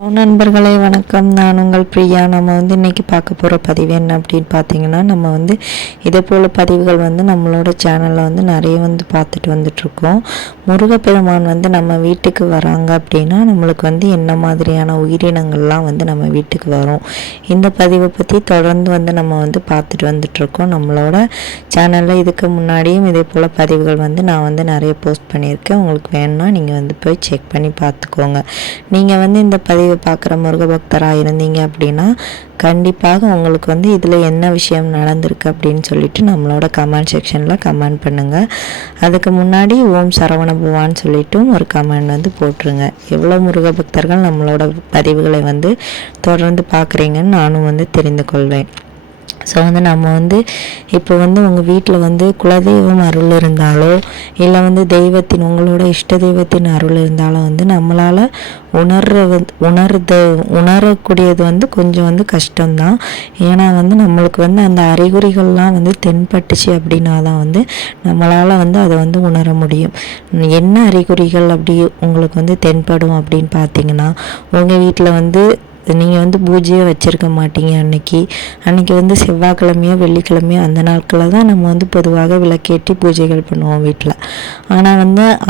நண்பர்களே வணக்கம். நான் உங்கள் பிரியா. நம்ம இன்றைக்கி பார்க்க போகிற பதிவு என்ன அப்படின்னு பார்த்தீங்கன்னா, நம்ம இதே போல் பதிவுகள் நம்மளோட சேனலில் நிறைய பார்த்துட்டு வந்துட்ருக்கோம். முருகப்பெருமான் நம்ம வீட்டுக்கு வராங்க அப்படின்னா நம்மளுக்கு என்ன மாதிரியான உயிரினங்கள்லாம் நம்ம வீட்டுக்கு வரும், இந்த பதிவை பற்றி தொடர்ந்து நம்ம பார்த்துட்டு வந்துட்ருக்கோம். நம்மளோட சேனலில் இதுக்கு முன்னாடியும் இதே போல் பதிவுகள் நான் நிறைய போஸ்ட் பண்ணியிருக்கேன். உங்களுக்கு வேணும்னா நீங்கள் போய் செக் பண்ணி பார்த்துக்கோங்க. நீங்கள் இந்த பதிவு பார்க்குற முருக பக்தராக இருந்தீங்க அப்படின்னா கண்டிப்பாக உங்களுக்கு இதில் என்ன விஷயம் நடந்திருக்கு அப்படின்னு சொல்லிட்டு நம்மளோட கமெண்ட் செக்ஷனில் கமெண்ட் பண்ணுங்கள். அதுக்கு முன்னாடி ஓம் சரவண பவான்னு சொல்லிட்டும் ஒரு கமெண்ட் போட்டுருங்க. எவ்வளோ முருக பக்தர்கள் நம்மளோட பதிவுகளை தொடர்ந்து பார்க்குறீங்கன்னு நானும் தெரிந்து கொள்வேன். ஸோ நம்ம இப்போ உங்கள் வீட்டில் குலதெய்வம் அருள் இருந்தாலோ இல்லை தெய்வத்தின் உங்களோட இஷ்ட தெய்வத்தின் அருள் இருந்தாலோ நம்மளால் உணரக்கூடியது கொஞ்சம் கஷ்டம்தான். ஏன்னா நம்மளுக்கு அந்த அறிகுறிகள்லாம் தென்பட்டுச்சு அப்படின்னா தான் நம்மளால் அதை உணர முடியும். என்ன அறிகுறிகள் அப்படி உங்களுக்கு தென்படும் அப்படின்னு பார்த்தீங்கன்னா, உங்கள் வீட்டில் நீங்கள் பூஜையை வச்சுருக்க மாட்டீங்க. அன்னைக்கு செவ்வாய்க்கிழமையோ வெள்ளிக்கிழமையோ அந்த நாட்களில் தான் நம்ம பொதுவாக விளக்கேற்றி பூஜைகள் பண்ணுவோம் வீட்டில். ஆனால்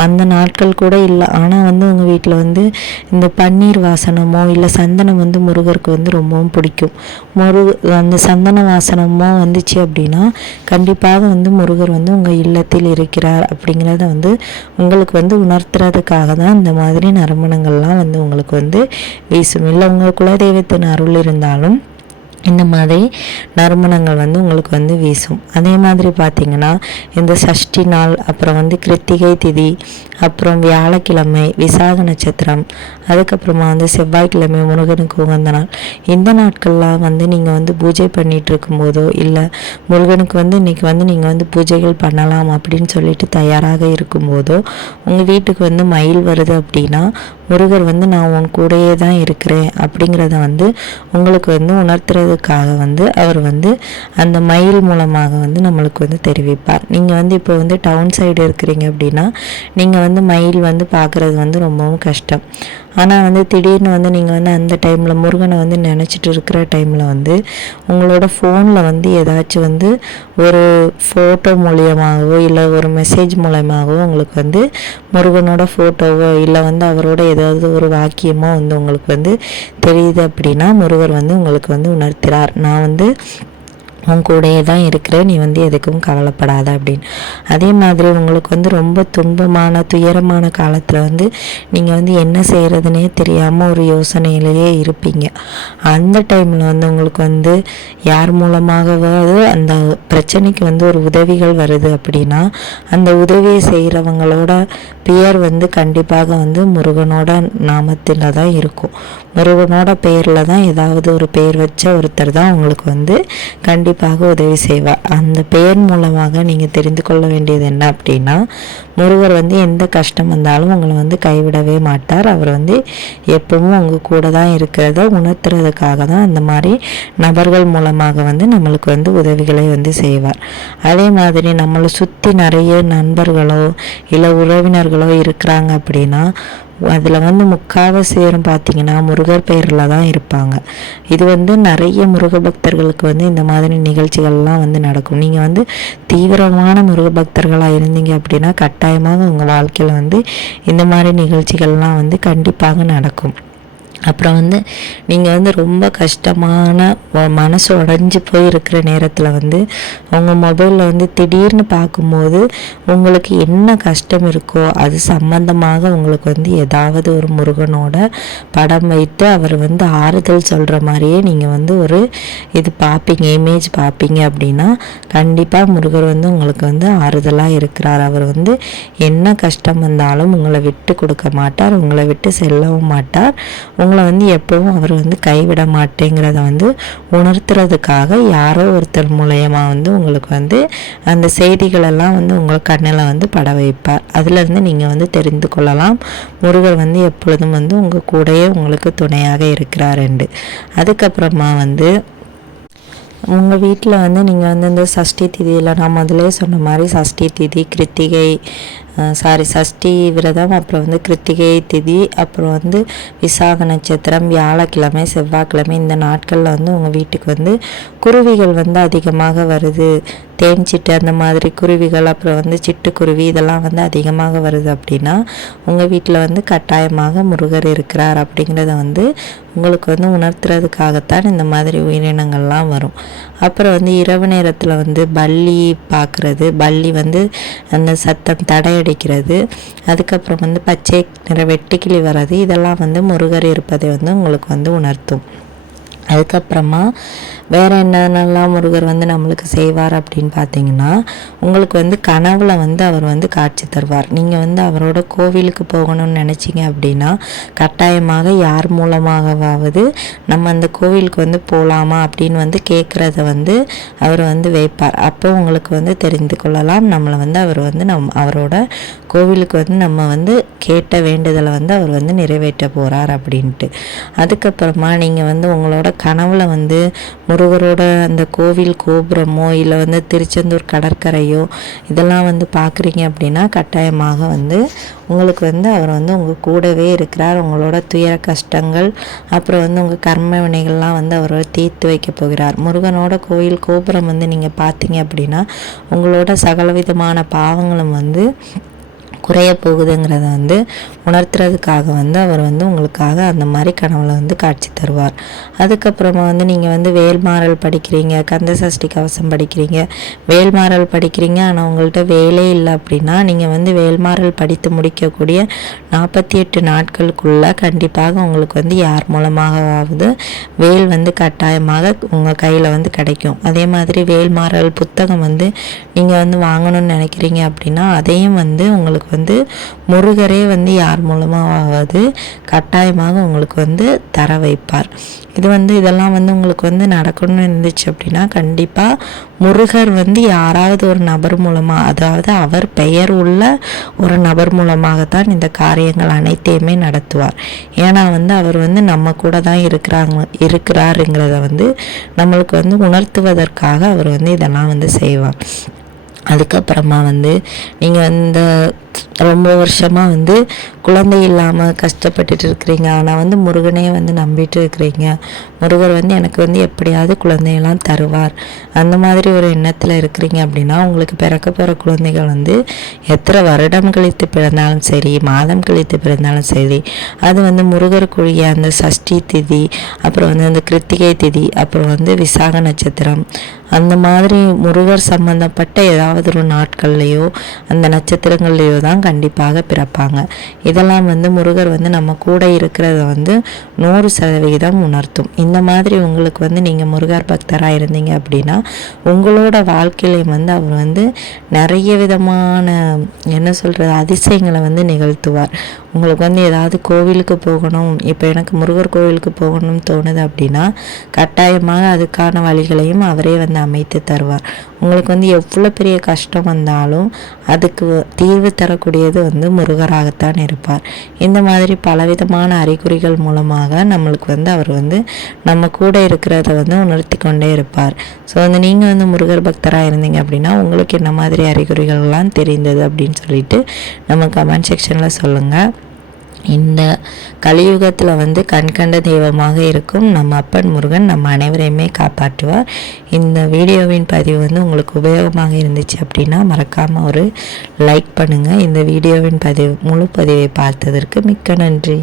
அந்த நாட்கள் கூட இல்லை. ஆனால் உங்கள் வீட்டில் இந்த பன்னீர் வாசனமோ இல்லை சந்தனம் முருகருக்கு ரொம்பவும் பிடிக்கும். அந்த சந்தன வாசனமோ வந்துச்சு அப்படின்னா கண்டிப்பாக முருகர் உங்கள் இல்லத்தில் இருக்கிறார் அப்படிங்கிறத உங்களுக்கு உணர்த்துறதுக்காக தான் இந்த மாதிரி நறுமணங்கள்லாம் உங்களுக்கு வீசும். இல்லை உங்களுக்கு குலதெய்வத்தின் அருள் இருந்தாலும் இந்த மாதிரி நறுமணங்கள் உங்களுக்கு வீசும். அதே மாதிரி பார்த்திங்கன்னா இந்த சஷ்டி நாள், அப்புறம் கிருத்திகை திதி, அப்புறம் வியாழக்கிழமை, விசாக நட்சத்திரம், அதுக்கப்புறமா செவ்வாய்க்கிழமை முருகனுக்கு உகந்த நாள், இந்த நாட்கள்லாம் நீங்கள் பூஜை பண்ணிகிட்டு இருக்கும்போதோ இல்லை முருகனுக்கு இன்றைக்கி நீங்கள் பூஜைகள் பண்ணலாம் அப்படின்னு சொல்லிட்டு தயாராக இருக்கும்போதோ உங்கள் வீட்டுக்கு மயில் வருது அப்படின்னா முருகர் நான் உன் கூடையே தான் இருக்கிறேன் அப்படிங்கிறத உங்களுக்கு உணர்த்துறதுக்காக அவர் அந்த மயில் மூலமாக நம்மளுக்கு தெரிவிப்பார். நீங்கள் இப்போ டவுன் சைடு இருக்கிறீங்க அப்படின்னா நீங்கள் மயில் பார்க்குறது ரொம்பவும் கஷ்டம். ஆனால் திடீர்னு நீங்கள் அந்த டைமில் முருகனை நினச்சிட்டு இருக்கிற டைமில் உங்களோட ஃபோனில் ஏதாச்சும் ஒரு ஃபோட்டோ மூலியமாகவோ இல்லை ஒரு மெசேஜ் மூலயமாகவோ உங்களுக்கு முருகனோட ஃபோட்டோவோ இல்லை அவரோட ஏதாவது ஒரு வாக்கியமோ உங்களுக்கு தெரியுது அப்படின்னா முருகர் உங்களுக்கு உணர்த்துறார், நான் உன் கூடையே தான் இருக்கிறேன், நீ எதுக்கும் கவலைப்படாத அப்படின்னு. அதே மாதிரி உங்களுக்கு ரொம்ப துன்பமான துயரமான காலத்தில் நீங்கள் என்ன செய்கிறதுனே தெரியாமல் ஒரு யோசனையிலேயே இருப்பீங்க. அந்த டைமில் உங்களுக்கு யார் மூலமாகவாவது அந்த பிரச்சனைக்கு ஒரு உதவிகள் வருது அப்படின்னா அந்த உதவியை செய்கிறவங்களோட பெயர் கண்டிப்பாக முருகனோட நாமத்தில் தான் இருக்கும். முருகனோட பெயரில் தான் ஏதாவது ஒரு பெயர் வச்ச ஒருத்தர் தான் உங்களுக்கு கண்டிப்பாக உதவி செய்வார். அந்த பெயர் மூலமாக நீங்கள் தெரிந்து கொள்ள வேண்டியது என்ன அப்படின்னா, முருகர் எந்த கஷ்டம் வந்தாலும் உங்களை கைவிடவே மாட்டார். அவர் எப்பவும் உங்கள் கூட தான் இருக்கிறத உணர்த்துறதுக்காக தான் அந்த மாதிரி நபர்கள் மூலமாக நம்மளுக்கு உதவிகளை செய்வார். அதே மாதிரி நம்மளை சுற்றி நிறைய நண்பர்களோ இல்லை உறவினர்களோ இருக்கிறாங்க அப்படின்னா அதில் முக்காவாசியரும் பார்த்திங்கன்னா முருகர் பெயரில் தான் இருப்பாங்க. இது நிறைய முருக பக்தர்களுக்கு இந்த மாதிரி நிகழ்ச்சிகள்லாம் நடக்கும். நீங்கள் தீவிரமான முருக பக்தர்களாக இருந்தீங்க அப்படின்னா கட்டாயமாக உங்கள் வாழ்க்கையில் இந்த மாதிரி நிகழ்ச்சிகள்லாம் கண்டிப்பாக நடக்கும். அப்புறம் நீங்கள் ரொம்ப கஷ்டமான மனசு உடைஞ்சி போய் இருக்கிற நேரத்தில் உங்கள் மொபைலில் திடீர்னு பார்க்கும்போது உங்களுக்கு என்ன கஷ்டம் இருக்கோ அது சம்பந்தமாக உங்களுக்கு ஏதாவது ஒரு முருகனோட படம் வைத்து அவர் ஆறுதல் சொல்கிற மாதிரியே நீங்கள் ஒரு இது பார்ப்பீங்க, இமேஜ் பார்ப்பீங்க அப்படின்னா கண்டிப்பாக முருகர் உங்களுக்கு ஆறுதலாக இருக்கிறார். அவர் என்ன கஷ்டம் வந்தாலும் உங்களை விட்டு கொடுக்க மாட்டார், உங்களை விட்டு செல்லவும் மாட்டார், உங்களை எப்பவும் அவர் கைவிட மாட்டேங்கிறத உணர்த்துறதுக்காக யாரோ ஒருத்தர் மூலயமா உங்களுக்கு அந்த செய்திகளெல்லாம் உங்கள் கண்ணில் பட வைப்பார். அதுலேருந்து நீங்கள் தெரிந்து கொள்ளலாம் முருகர் எப்பொழுதும் உங்கள் கூடயே உங்களுக்கு துணையாக இருக்கிறார் என்று. அதுக்கப்புறமா உங்கள் வீட்டில் நீங்கள் இந்த சஷ்டி திதியில் நான் முதலே சொன்ன மாதிரி சஷ்டி திதி, கிருத்திகை, சஷ்டி விரதம், அப்புறம் வந்து கிருத்திகை திதி, அப்புறம் வந்து விசாக நட்சத்திரம், வியாழக்கிழமை, செவ்வாய்க்கிழமை இந்த நாட்களில் வந்து உங்கள் வீட்டுக்கு வந்து குருவிகள் வந்து அதிகமாக வருது, தேன் சிட்டு அந்த மாதிரி குருவிகள், அப்புறம் வந்து சிட்டுக்குருவி இதெல்லாம் வந்து அதிகமாக வருது அப்படின்னா உங்கள் வீட்டில் வந்து கட்டாயமாக முருகர் இருக்கிறார் அப்படிங்கிறத வந்து உங்களுக்கு வந்து உணர்த்துறதுக்காகத்தான் இந்த மாதிரி உயிரினங்கள்லாம் வரும். அப்புறம் வந்து இரவு நேரத்தில் வந்து பல்லி பார்க்குறது, பல்லி வந்து அந்த சத்தம் தடையடிக்கிறது, அதுக்கப்புறம் வந்து பச்சை நிற வெட்டுக்கிளி வர்றது, இதெல்லாம் வந்து முருகர் இருப்பதை வந்து உங்களுக்கு வந்து உணர்த்தும். அதுக்கப்புறமா வேறு என்னென்னலாம் முருகர் வந்து நம்மளுக்கு செய்வார் அப்படின்னு பார்த்தீங்கன்னா, உங்களுக்கு வந்து கனவுல வந்து அவர் வந்து காட்சி தருவார். நீங்கள் வந்து அவரோட கோவிலுக்கு போகணும்னு நினச்சிங்க அப்படின்னா கட்டாயமாக யார் மூலமாகவாவது நம்ம அந்த கோவிலுக்கு வந்து போகலாமா அப்படின்னு வந்து கேட்குறத வந்து அவர் வந்து வைப்பார். அப்போ உங்களுக்கு வந்து தெரிந்து கொள்ளலாம் நம்மளை வந்து அவர் வந்து அவரோட கோவிலுக்கு வந்து நம்ம வந்து கேட்ட வேண்டுதலை வந்து அவர் வந்து நிறைவேற்ற போகிறார் அப்படின்ட்டு. அதுக்கப்புறமா நீங்கள் வந்து உங்களோட கனவுல வந்து முருகரோட அந்த கோவில் கோபுரமோ இல்லை வந்து திருச்செந்தூர் கடற்கரையோ இதெல்லாம் வந்து பார்க்குறீங்க அப்படின்னா கட்டாயமாக வந்து உங்களுக்கு வந்து அவர் வந்து உங்கள் கூடவே இருக்கிறார். உங்களோட துயர கஷ்டங்கள், அப்புறம் வந்து உங்கள் கர்ம வினைகள்லாம் வந்து அவரோட தீர்த்து வைக்க போகிறார். முருகனோட கோயில் கோபுரம் வந்து நீங்கள் பார்த்தீங்க அப்படின்னா உங்களோட சகலவிதமான பாவங்களும் வந்து குறைய போகுதுங்கிறத வந்து உணர்த்துறதுக்காக வந்து அவர் வந்து உங்களுக்காக அந்த மாதிரி கனவுல வந்து காட்சி தருவார். அதுக்கப்புறமா வந்து நீங்கள் வந்து வேல்மாறல் படிக்கிறீங்க, கந்த சஷ்டி கவசம் படிக்கிறீங்க, வேல்மாறல் படிக்கிறீங்க, ஆனால் உங்கள்கிட்ட வேலே இல்லை அப்படின்னா நீங்கள் வந்து வேல்மாறல் படித்து முடிக்கக்கூடிய 48 நாட்களுக்குள்ள கண்டிப்பாக உங்களுக்கு வந்து யார் மூலமாகவாவது வேல் வந்து கட்டாயமாக உங்கள் கையில் வந்து கிடைக்கும். அதே மாதிரி வேல்மாறல் புத்தகம் வந்து நீங்கள் வந்து வாங்கணும்னு நினைக்கிறீங்க அப்படின்னா அதையும் வந்து உங்களுக்கு வந்து முருகரே வந்து யார் மூலமாவது கட்டாயமாக உங்களுக்கு வந்து தர வைப்பார். இது வந்து இதெல்லாம் வந்து உங்களுக்கு வந்து நடக்கணும்னு இருந்துச்சு அப்படின்னா கண்டிப்பாக முருகர் வந்து யாராவது ஒரு நபர் மூலமாக, அதாவது அவர் பெயர் உள்ள ஒரு நபர் மூலமாகத்தான் இந்த காரியங்கள் அனைத்தையுமே நடத்துவார். ஏன்னா வந்து அவர் வந்து நம்ம கூட தான் இருக்கிறாருங்கிறத வந்து நம்மளுக்கு வந்து உணர்த்துவதற்காக அவர் வந்து இதெல்லாம் வந்து செய்வார். அதுக்கப்புறமா வந்து நீங்கள் இந்த ரொம்ப வருஷமாக வந்து குழந்தை இல்லாமல் கஷ்டப்பட்டுட்டு இருக்கிறீங்க, ஆனால் வந்து முருகனே வந்து நம்பிட்டு இருக்கிறீங்க, முருகர் வந்து எனக்கு வந்து எப்படியாவது குழந்தையெல்லாம் தருவார் அந்த மாதிரி ஒரு எண்ணத்தில் இருக்கிறீங்க அப்படின்னா உங்களுக்கு பிறக்க போகிற குழந்தைகள் வந்து எத்தனை வருடம் கழித்து பிறந்தாலும் சரி, மாதம் கழித்து பிறந்தாலும் சரி, அது வந்து முருகருக்குரிய அந்த சஷ்டி திதி, அப்புறம் வந்து அந்த கிருத்திகை திதி, அப்புறம் வந்து விசாக நட்சத்திரம், அந்த மாதிரி முருகர் சம்பந்தப்பட்ட ஏதாவது ஒரு நாட்கள்லையோ அந்த நட்சத்திரங்கள்லையோ தான் கண்டிப்பாக பிறப்பாங்க. இதெல்லாம் வந்து முருகர் வந்து நம்ம கூட இருக்கிறத வந்து 100% உணர்த்தும். இந்த மாதிரி உங்களுக்கு வந்து நீங்கள் முருகர் பக்தராக இருந்தீங்க அப்படின்னா உங்களோட வாழ்க்கையிலையும் வந்து அவர் வந்து நிறைய விதமான என்ன சொல்கிறது அதிசயங்களை வந்து நிகழ்த்துவார். உங்களுக்கு வந்து ஏதாவது கோவிலுக்கு போகணும், இப்போ எனக்கு முருகர் கோவிலுக்கு போகணும்னு தோணுது அப்படின்னா கட்டாயமாக அதுக்கான வழிகளையும் அவரே வந்து அமைத்து தருவார். உங்களுக்கு வந்து எவ்வளோ பெரிய கஷ்டம் வந்தாலும் அதுக்கு தீர்வு தரக்கூடியது வந்து முருகராகத்தான் இருப்பார். இந்த மாதிரி பலவிதமான அறிகுறிகள் மூலமாக நம்மளுக்கு வந்து அவர் வந்து நம்ம கூட இருக்கிறத வந்து உணர்த்தி கொண்டே இருப்பார். ஸோ வந்து நீங்கள் வந்து முருகர் பக்தராக இருந்தீங்க அப்படின்னா உங்களுக்கு என்ன மாதிரி அறிகுறிகள்லாம் தெரிந்தது அப்படின்னு சொல்லிட்டு நம்ம கமெண்ட் செக்ஷனில் சொல்லுங்கள். இந்த கலியுகத்தில் வந்து கண்கண்ட தெய்வமாக இருக்கும் நம்ம அப்பன் முருகன் நம்ம அனைவரையுமே காப்பாற்றுவார். இந்த வீடியோவின் பதிவு வந்து உங்களுக்கு உபயோகமாக இருந்துச்சு அப்படின்னா மறக்காமல் ஒரு லைக் பண்ணுங்கள். இந்த வீடியோவின் முழு பதிவை பார்த்ததற்கு மிக்க நன்றி.